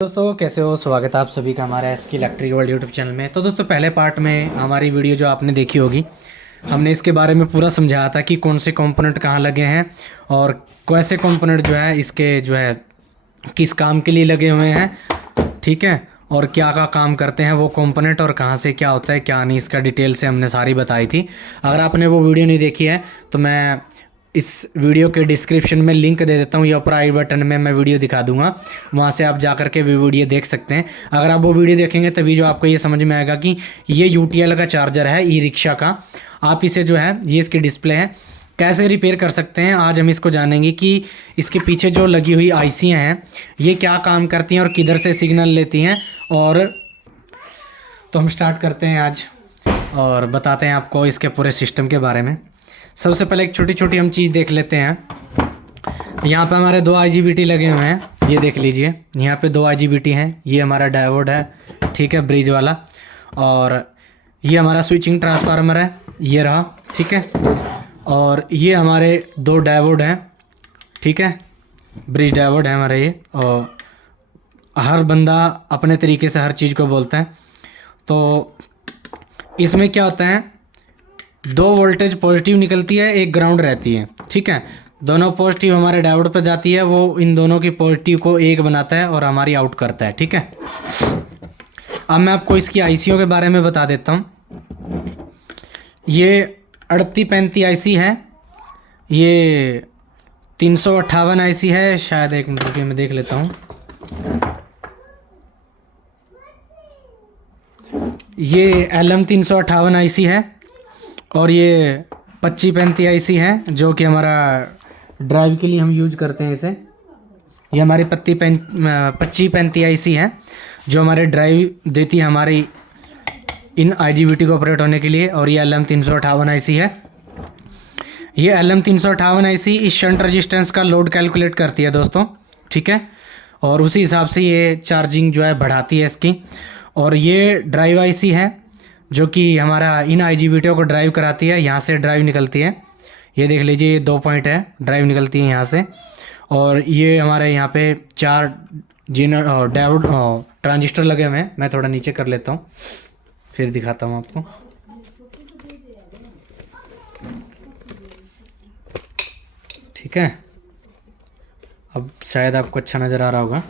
दोस्तों कैसे हो। स्वागत है आप सभी का हमारे एस की इलेक्ट्रिक वर्ल्ड यूट्यूब चैनल में। तो दोस्तों पहले पार्ट में हमारी वीडियो जो आपने देखी होगी, हमने इसके बारे में पूरा समझाया था कि कौन से कंपोनेंट कहाँ लगे हैं और कैसे कंपोनेंट जो है इसके जो है किस काम के लिए लगे हुए हैं, ठीक है, और क्या क्या काम करते हैं वो कंपोनेंट और कहाँ से क्या होता है क्या नहीं, इसका डिटेल से हमने सारी बताई थी। अगर आपने वो वीडियो नहीं देखी है तो मैं इस वीडियो के डिस्क्रिप्शन में लिंक दे देता हूँ या ऊपर आई बटन में मैं वीडियो दिखा दूंगा, वहाँ से आप जा कर के भी वीडियो देख सकते हैं। अगर आप वो वीडियो देखेंगे तभी जो आपको ये समझ में आएगा कि ये यूटीएल का चार्जर है ई रिक्शा का। आप इसे जो है ये इसकी डिस्प्ले है कैसे रिपेयर कर सकते हैं, आज हम इसको जानेंगे कि इसके पीछे जो लगी हुई आईसियाँ हैं ये क्या काम करती हैं और किधर से सिग्नल लेती हैं। और तो हम स्टार्ट करते हैं आज और बताते हैं आपको इसके पूरे सिस्टम के बारे में। सबसे पहले एक छोटी छोटी हम चीज़ देख लेते हैं। यहाँ पे हमारे दो IGBT लगे हुए हैं, ये देख लीजिए। यहाँ पे दो IGBT हैं, ये हमारा डायोड है, ठीक है, ब्रिज वाला। और ये हमारा स्विचिंग ट्रांसफार्मर है, ये रहा, ठीक है। और ये हमारे दो डायोड हैं, ठीक है, ब्रिज डायोड है हमारे ये। और हर बंदा अपने तरीके से हर चीज़ को बोलता है। तो इसमें क्या होता है, दो वोल्टेज पॉजिटिव निकलती है, एक ग्राउंड रहती है, ठीक है। दोनों पॉजिटिव हमारे डायोड पे जाती है, वो इन दोनों की पॉजिटिव को एक बनाता है और हमारी आउट करता है, ठीक है। अब मैं आपको इसकी आईसीयों के बारे में बता देता हूँ। ये 3835 आईसी है, ये 358 आईसी है, शायद एक मिनट रुकिए मैं देख लेता हूँ। ये LM 358 आईसी है और ये 2535 आईसी है जो कि हमारा ड्राइव के लिए हम यूज करते हैं इसे। ये हमारी 2535 आईसी है जो हमारे ड्राइव देती है हमारी इन IGBT को ऑपरेट होने के लिए। और ये LM 358 आईसी है। ये LM 358 आईसी इस शंट रेजिस्टेंस का लोड कैलकुलेट करती है दोस्तों, ठीक है। और उसी हिसाब से ये चार्जिंग जो है बढ़ाती है इसकी। और ये ड्राइव आईसी है जो कि हमारा इन IGBT को ड्राइव कराती है, यहाँ से ड्राइव निकलती है, ये देख लीजिए, ये 2 पॉइंट है, ड्राइव निकलती है यहाँ से। और ये हमारे यहाँ पे 4 डायोड ट्रांजिस्टर लगे हुए हैं। मैं थोड़ा नीचे कर लेता हूँ फिर दिखाता हूँ आपको। ठीक है, अब शायद आपको अच्छा नज़र आ रहा होगा।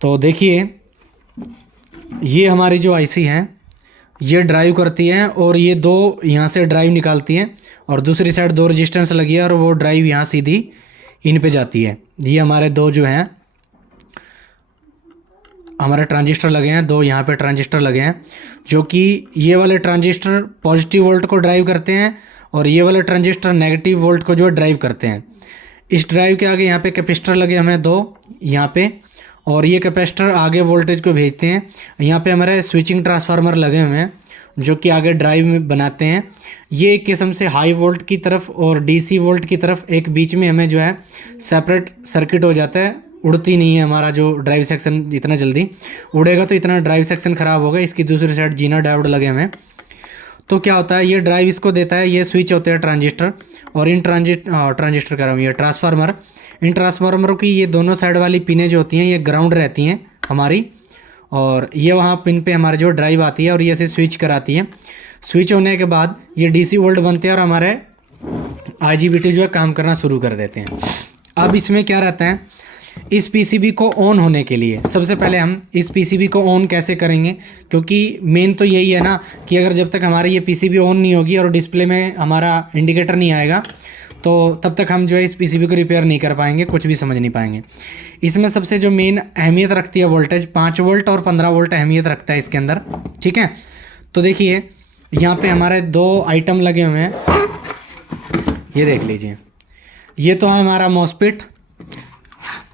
तो देखिए ये हमारी जो आईसी है ये ड्राइव करती है और ये दो यहाँ से ड्राइव निकालती है और दूसरी साइड दो रेजिस्टेंस लगी है और वो ड्राइव यहाँ सीधी इन पे जाती है। ये हमारे दो जो हैं हमारे ट्रांजिस्टर लगे हैं, दो यहाँ पे ट्रांजिस्टर लगे हैं जो कि ये वाले ट्रांजिस्टर पॉजिटिव वोल्ट को ड्राइव करते हैं और ये वाले ट्रांजिस्टर नेगेटिव वोल्ट को जो है ड्राइव करते हैं। इस ड्राइव के आगे यहाँ पे कैपेसिटर लगे हमें दो यहाँ पे, और ये कैपेसिटर आगे वोल्टेज को भेजते हैं। यहाँ पे हमारे स्विचिंग ट्रांसफार्मर लगे हुए हैं जो कि आगे ड्राइव में बनाते हैं। ये एक किस्म से हाई वोल्ट की तरफ और DC वोल्ट की तरफ एक बीच में हमें जो है सेपरेट सर्किट हो जाता है। उड़ती नहीं है हमारा जो ड्राइव सेक्शन, जितना जल्दी उड़ेगा तो इतना ड्राइव सेक्शन ख़राब होगा। इसकी दूसरी साइड जीना डायोड लगे हुए हैं। तो क्या होता है, ये ड्राइव इसको देता है, ये स्विच होते हैं ट्रांजिस्टर, और इन ट्रांजिस्टर कह रहा हूँ, ये ट्रांसफार्मर, इन ट्रांसफार्मरों की ये दोनों साइड वाली पिनें जो होती हैं ये ग्राउंड रहती हैं हमारी, और ये वहाँ पिन पे हमारी जो ड्राइव आती है और ये ऐसे स्विच कराती है। स्विच होने के बाद ये DC वोल्ट बनते हैं और हमारे IGBT जो है काम करना शुरू कर देते हैं। अब इसमें क्या रहता है, इस PCB को ऑन होने के लिए सबसे पहले हम इस PCB को ऑन कैसे करेंगे, क्योंकि मेन तो यही है ना कि अगर जब तक हमारी ये PCB ऑन नहीं होगी और डिस्प्ले में हमारा इंडिकेटर नहीं आएगा तो तब तक हम जो है इस PCB को रिपेयर नहीं कर पाएंगे, कुछ भी समझ नहीं पाएंगे। इसमें सबसे जो मेन अहमियत रखती है वोल्टेज, 5 वोल्ट और 15 वोल्ट अहमियत रखता है इसके अंदर, ठीक है। तो देखिए यहाँ पे हमारे दो आइटम लगे हुए हैं, ये देख लीजिए, ये तो है हमारा मॉस्फेट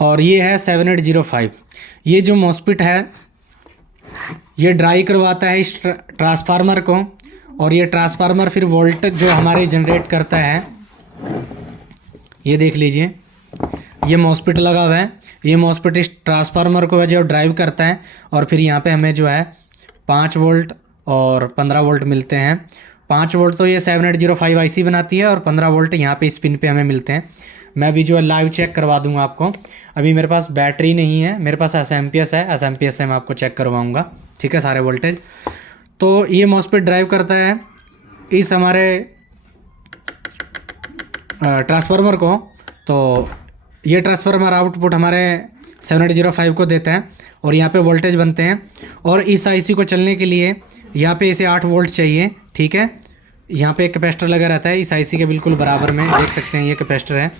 और ये है 7805। ये जो मॉस्फेट है ये ड्राई करवाता है इस ट्रांसफार्मर को, और ये ट्रांसफार्मर फिर वोल्टेज जो हमारे जनरेट करता है, ये देख लीजिए, ये मॉस्फेट लगा हुआ है। ये मॉस्फेट इस ट्रांसफार्मर को जो ड्राइव करता है और फिर यहाँ पे हमें जो है 5 वोल्ट और 15 वोल्ट मिलते हैं। 5 वोल्ट तो ये 7805 आईसी बनाती है और 15 वोल्ट यहाँ पे इस पिन पे हमें मिलते हैं। मैं भी जो है लाइव चेक करवा दूंगा आपको। अभी मेरे पास बैटरी नहीं है, मेरे पास एसएमपीएस है, एसएमपीएस से मैं आपको चेक करवाऊंगा, ठीक है, सारे वोल्टेज। तो ये मॉस्फेट ड्राइव करता है इस हमारे ट्रांसफार्मर को। तो ये ट्रांसफार्मर आउटपुट हमारे 7805 को देता है और यहाँ पे वोल्टेज बनते हैं। और इस आईसी को चलने के लिए यहाँ पे इसे 8 वोल्ट चाहिए, ठीक है। यहाँ पे एक कैपेसिटर लगा रहता है इस आईसी के बिल्कुल बराबर में, देख सकते हैं ये कैपेसिटर है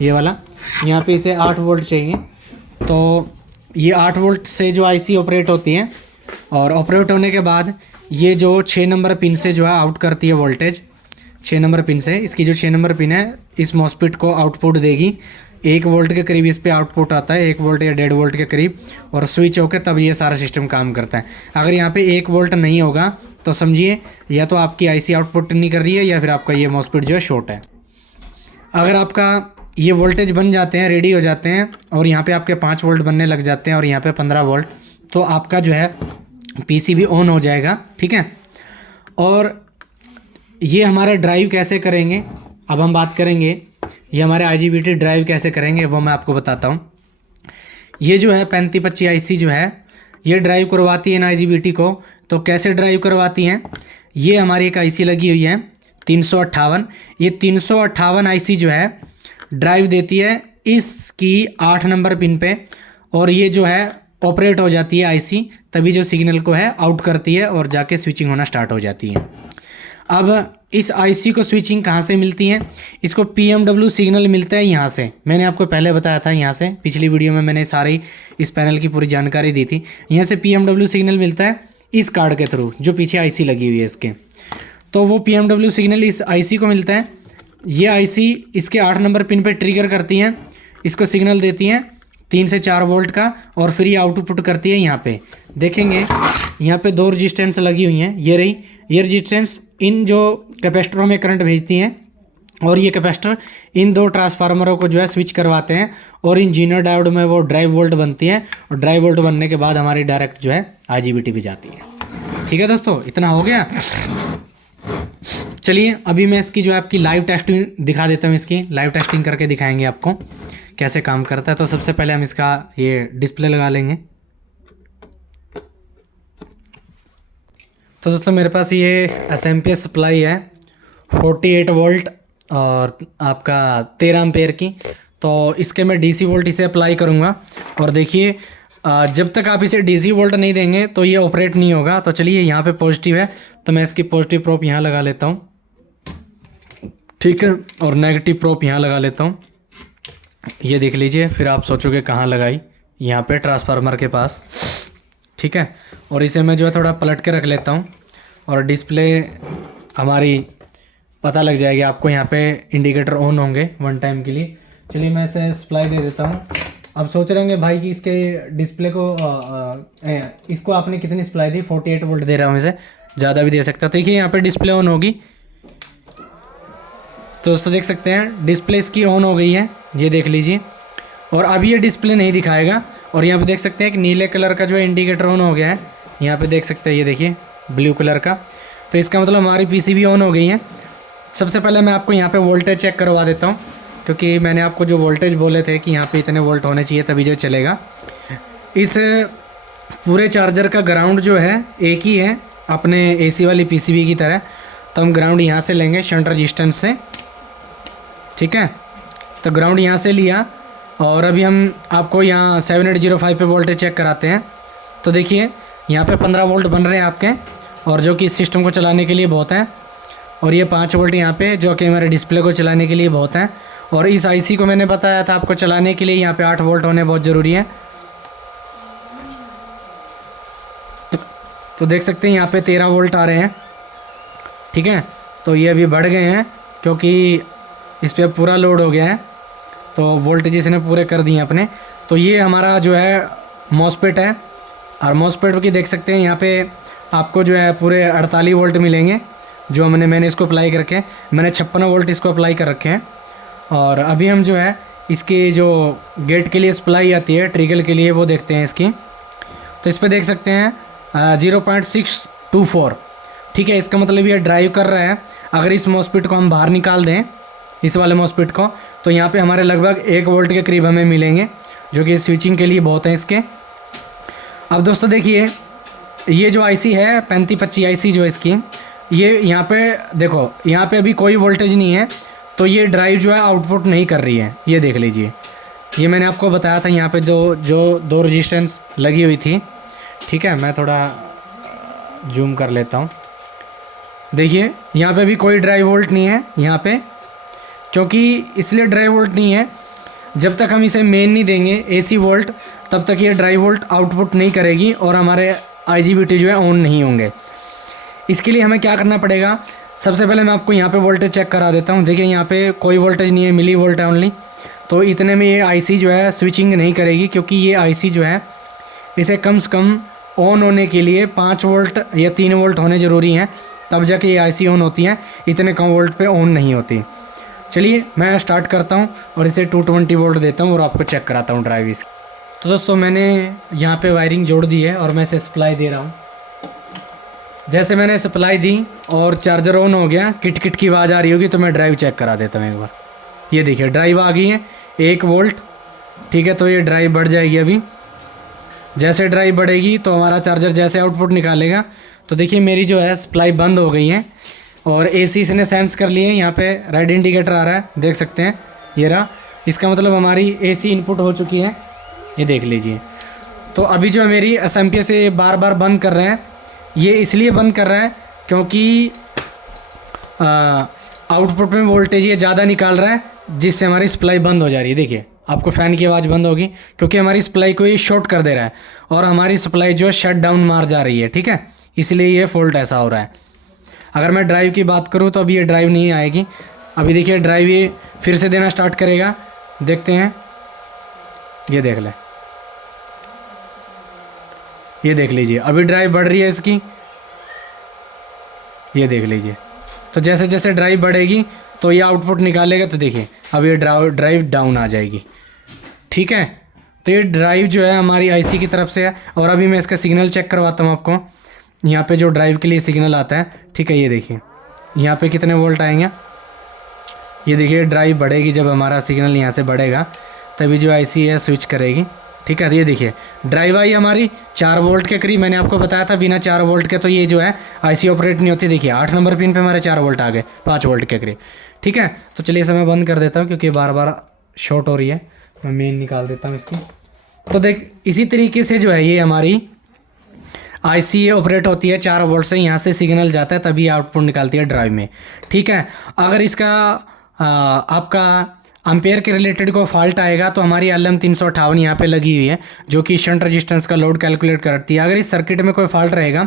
ये वाला। यहाँ पे इसे 8 वोल्ट चाहिए। तो ये 8 वोल्ट से जो आईसी ऑपरेट होती है, और ऑपरेट होने के बाद ये जो 6 नंबर पिन से जो है आउट करती है वोल्टेज। 6 नंबर पिन से, इसकी जो 6 नंबर पिन है इस मॉस्फेट को आउटपुट देगी। 1 वोल्ट के करीब इस पे आउटपुट आता है, 1 वोल्ट या 1.5 वोल्ट के करीब, और स्विच होकर तब ये सारा सिस्टम काम करता है। अगर यहाँ पे 1 वोल्ट नहीं होगा तो समझिए या तो आपकी आईसी आउटपुट नहीं कर रही है या फिर आपका ये मॉस्फेट जो है शॉर्ट है। अगर आपका ये वोल्टेज बन जाते हैं, रेडी हो जाते हैं, और यहाँ पे आपके 5 वोल्ट बनने लग जाते हैं और यहाँ पे 15 वोल्ट, तो आपका जो है पीसीबी ऑन हो जाएगा, ठीक है। और ये हमारा ड्राइव कैसे करेंगे, अब हम बात करेंगे ये हमारे आईजीबीटी ड्राइव कैसे करेंगे, वो मैं आपको बताता हूँ। ये जो है 3525 आईसी जो है ये ड्राइव करवाती है ना आईजीबीटी को। तो कैसे ड्राइव करवाती हैं, ये हमारी एक आईसी लगी हुई है 358। ये 358 आईसी जो है ड्राइव देती है इसकी 8 नंबर पिन पे, और ये जो है ऑपरेट हो जाती है आईसी, तभी जो सिग्नल को है आउट करती है और जाके स्विचिंग होना स्टार्ट हो जाती है। अब इस आईसी को स्विचिंग कहाँ से मिलती है, इसको पीएमडब्ल्यू सिग्नल मिलता है यहाँ से। मैंने आपको पहले बताया था, यहाँ से पिछली वीडियो में मैंने सारी इस पैनल की पूरी जानकारी दी थी। यहाँ से पीएमडब्ल्यू सिग्नल मिलता है इस कार्ड के थ्रू, जो पीछे आईसी लगी हुई है इसके। तो वो पीएमडब्ल्यू सिग्नल इस आईसी को मिलता है। ये आईसी इसके 8 नंबर पिन पे ट्रिगर करती हैं, इसको सिग्नल देती हैं 3 से 4 वोल्ट का, और फिर ये आउटपुट करती है। यहाँ पे देखेंगे यहाँ पे 2 रजिस्टेंस लगी हुई हैं, ये रही ये रजिस्टेंस इन जो कैपेसिटरों में करंट भेजती हैं, और ये कैपेसिटर इन 2 ट्रांसफार्मरों को जो है स्विच करवाते हैं, और इन जीनर डायोड में वो ड्राइव वोल्ट बनती है, और ड्राइव वोल्ट बनने के बाद हमारी डायरेक्ट जो है आईजीबीटी भी जाती है। ठीक है दोस्तों, इतना हो गया। चलिए अभी मैं इसकी जो है आपकी लाइव टेस्टिंग दिखा देता हूँ, इसकी लाइव टेस्टिंग करके दिखाएंगे आपको कैसे काम करता है। तो सबसे पहले हम इसका ये डिस्प्ले लगा लेंगे। तो दोस्तों मेरे पास ये एसएमपीएस सप्लाई है 48 वोल्ट और आपका 13 एम्पेयर की। तो इसके मैं डीसी वोल्ट इसे अप्लाई करूँगा, और देखिए जब तक आप इसे डीसी वोल्ट नहीं देंगे तो ये ऑपरेट नहीं होगा। तो चलिए यहाँ पे पॉजिटिव है तो मैं इसकी पॉजिटिव प्रोप यहाँ लगा लेता हूँ, ठीक है, और नेगेटिव प्रोप यहाँ लगा लेता हूँ। ये देख लीजिए, फिर आप सोचोगे कहाँ लगाई, यहाँ पे ट्रांसफार्मर के पास, ठीक है। और इसे मैं जो है थोड़ा पलट के रख लेता हूँ, और डिस्प्ले हमारी पता लग जाएगी आपको, यहाँ पे इंडिकेटर ऑन होंगे 1 टाइम के लिए। चलिए मैं इसे सप्लाई दे देता हूँ। अब सोच रहे होंगे भाई कि इसके डिस्प्ले को इसको आपने कितनी सप्लाई दी, 48 वोल्ट दे रहा हूँ, इसे ज़्यादा भी दे सकता। तो देखिए यहाँ पे डिस्प्ले ऑन होगी, तो दोस्तों देख सकते हैं डिस्प्ले इसकी ऑन हो गई है, ये देख लीजिए। और अब ये डिस्प्ले नहीं दिखाएगा, और यहाँ पे देख सकते हैं कि नीले कलर का जो है इंडिकेटर ऑन हो गया है, यहाँ पे देख सकते हैं, ये देखिए ब्लू कलर का। तो इसका मतलब हमारी पीसीबी ऑन हो गई है। सबसे पहले मैं आपको यहाँ पे वोल्टेज चेक करवा देता हूँ, क्योंकि मैंने आपको जो वोल्टेज बोले थे कि यहाँ पे इतने वोल्ट होने चाहिए तभी जो चलेगा। इस पूरे चार्जर का ग्राउंड जो है एक ही है अपने एसी वाली पीसीबी की तरह। तो हम ग्राउंड यहाँ से लेंगे शंट रजिस्टेंस से, ठीक है। तो ग्राउंड यहाँ से लिया, और अभी हम आपको यहाँ 7805 पे वोल्टेज चेक कराते हैं। तो देखिए यहाँ पे 15 वोल्ट बन रहे हैं आपके, और जो कि इस सिस्टम को चलाने के लिए बहुत है। और ये 5 वोल्ट यहाँ पे जो कि हमारे डिस्प्ले को चलाने के लिए बहुत है। और इस आईसी को मैंने बताया था आपको चलाने के लिए यहाँ पे 8 वोल्ट होने बहुत ज़रूरी है। तो देख सकते हैं यहाँ पे 13 वोल्ट आ रहे हैं, ठीक है। तो ये अभी बढ़ गए हैं क्योंकि इस पर पूरा लोड हो गया है, तो वोल्टेज इसने पूरे कर दिए अपने। तो ये हमारा जो है मॉस्फेट है, और मॉस्फेट की देख सकते हैं यहाँ पे आपको जो है पूरे 48 वोल्ट मिलेंगे, जो मैंने इसको अप्लाई करके मैंने 56 वोल्ट इसको अप्लाई कर रखे हैं। और अभी हम जो है इसकी जो गेट के लिए सप्लाई आती है ट्रिगल के लिए, वो देखते हैं इसकी। तो इस पर देख सकते हैं 0.624, ठीक है। इसका मतलब ये ड्राइव कर रहा है। अगर इस मॉस्फेट को हम बाहर निकाल दें, इस वाले मॉस्फेट को, तो यहाँ पे हमारे लगभग 1 वोल्ट के करीब हमें मिलेंगे, जो कि स्विचिंग के लिए बहुत हैं इसके। अब दोस्तों देखिए, ये जो आईसी है 3525 आईसी जो इसकी, ये यहाँ पे देखो, यहाँ पे अभी कोई वोल्टेज नहीं है, तो ये ड्राइव जो है आउटपुट नहीं कर रही है। ये देख लीजिए, ये मैंने आपको बताया था यहाँ पे जो 2 रेजिस्टेंस लगी हुई थी। ठीक है, मैं थोड़ा जूम कर लेता हूँ। देखिए यहाँ पे भी कोई ड्राइव वोल्ट नहीं है यहाँ पे, क्योंकि इसलिए ड्राइव वोल्ट नहीं है, जब तक हम इसे मेन नहीं देंगे एसी वोल्ट, तब तक ये ड्राइव वोल्ट आउटपुट नहीं करेगी और हमारे आईजीबीटी जो है ऑन नहीं होंगे। इसके लिए हमें क्या करना पड़ेगा, सबसे पहले मैं आपको यहाँ पे वोल्टेज चेक करा देता हूँ। देखिए यहाँ पे कोई वोल्टेज नहीं है, मिली वोल्ट है ओनली। तो इतने में ये आईसी जो है स्विचिंग नहीं करेगी, क्योंकि ये आईसी जो है इसे कम से कम ऑन होने के लिए 5 वोल्ट या 3 वोल्ट होने ज़रूरी हैं, तब जाके ये आईसी ऑन होती है, इतने कम वोल्ट पे ऑन नहीं होती। चलिए मैं स्टार्ट करता हूँ और इसे 220 वोल्ट देता हूँ और आपको चेक कराता हूँ ड्राइव इसकी। तो दोस्तों मैंने यहाँ पे वायरिंग जोड़ दी है और मैं इसे सप्लाई दे रहा हूँ। जैसे मैंने सप्लाई दी और चार्जर ऑन हो गया, किट किट की आवाज़ आ रही होगी, तो मैं ड्राइव चेक करा देता हूँ एक बार। ये देखिए ड्राइव आ गई है 1 वोल्ट। ठीक है, तो ये ड्राइव बढ़ जाएगी अभी। जैसे ड्राइव बढ़ेगी तो हमारा चार्जर जैसे आउटपुट निकालेगा, तो देखिए मेरी जो है सप्लाई बंद हो गई है और एसी इसने सेंस कर लिए। यहाँ पे रेड इंडिकेटर आ रहा है, देख सकते हैं, ये रहा। इसका मतलब हमारी एसी इनपुट हो चुकी है, ये देख लीजिए। तो अभी जो मेरी एसएमपी से बार बार बंद कर रहे हैं, ये इसलिए बंद कर रहा है क्योंकि आउटपुट में वोल्टेज ये ज़्यादा निकाल रहा है, जिससे हमारी सप्लाई बंद हो जा रही है। देखिए आपको फ़ैन की आवाज़ बंद होगी, क्योंकि हमारी सप्लाई को ये शॉर्ट कर दे रहा है और हमारी सप्लाई जो है शट डाउन मार जा रही है। ठीक है, इसलिए ये फॉल्ट ऐसा हो रहा है। अगर मैं ड्राइव की बात करूँ तो अभी ये ड्राइव नहीं आएगी। अभी देखिए ड्राइव ये फिर से देना स्टार्ट करेगा, देखते हैं। ये देख लें, ये देख लीजिए अभी ड्राइव बढ़ रही है इसकी, ये देख लीजिए। तो जैसे जैसे ड्राइव बढ़ेगी तो ये आउटपुट निकालेगा, तो देखिए अब ये ड्राइव डाउन आ जाएगी। ठीक है, तो ये ड्राइव जो है हमारी आईसी की तरफ से है। और अभी मैं इसका सिग्नल चेक करवाता हूँ आपको। यहाँ पे जो ड्राइव के लिए सिग्नल आता है, ठीक है, ये देखिए यहाँ पे कितने वोल्ट आएंगे। ये देखिए ड्राइव बढ़ेगी, जब हमारा सिग्नल यहाँ से बढ़ेगा तभी जो आईसी है स्विच करेगी। ठीक है, तो ये देखिए ड्राइव आई हमारी 4 वोल्ट के करीब। मैंने आपको बताया था बिना 4 वोल्ट के तो ये जो है आईसी ऑपरेट नहीं होती। देखिए 8 नंबर पिन पे हमारे 4 वोल्ट आ गए, 5 वोल्ट के करीब। ठीक है, तो चलिए इसे मैं बंद कर देता हूँ, क्योंकि बार बार शॉर्ट हो रही है। मैं मेन निकाल देता हूँ इसकी। तो देख इसी तरीके से जो है ये हमारी आईसी ऑपरेट होती है। 4 वोल्ट से यहाँ से सिग्नल जाता है, तभी आउटपुट निकालती है ड्राइव में। ठीक है, अगर इसका आपका एम्पेयर के रिलेटेड को फॉल्ट आएगा तो हमारी LM358 यहाँ पे लगी हुई है, जो कि शंट रेजिस्टेंस का लोड कैलकुलेट करती है। अगर इस सर्किट में कोई फॉल्ट रहेगा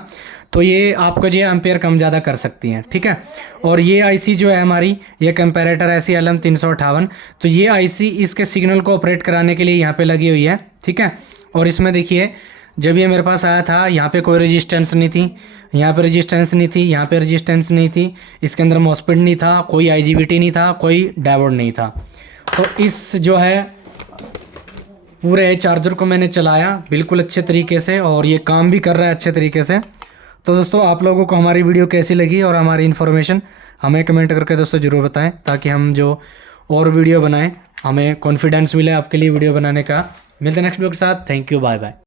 तो ये आपको जो एम्पेयर कम ज़्यादा कर सकती हैं। ठीक है, और ये आईसी जो है हमारी, ये कंपैरेटर ऐसी LM358, तो ये आईसी इसके सिग्नल को ऑपरेट कराने के लिए यहाँ पे लगी हुई है। ठीक है, और इसमें देखिए जब ये मेरे पास आया था, यहाँ पे कोई रेजिस्टेंस नहीं थी, यहाँ पे रेजिस्टेंस नहीं थी, यहाँ पे रेजिस्टेंस नहीं थी, इसके अंदर मॉसफेट नहीं था, कोई आईजीबीटी नहीं था, कोई डायोड नहीं था। तो इस जो है पूरे चार्जर को मैंने चलाया बिल्कुल अच्छे तरीके से और ये काम भी कर रहा है अच्छे तरीके से। तो दोस्तों आप लोगों को हमारी वीडियो कैसी लगी और हमारी इन्फॉर्मेशन हमें कमेंट करके दोस्तों ज़रूर बताएं, ताकि हम जो और वीडियो बनाएं हमें कॉन्फिडेंस मिले आपके लिए वीडियो बनाने का। मिलते हैं नेक्स्ट वीडियो के साथ। Thank you, bye bye.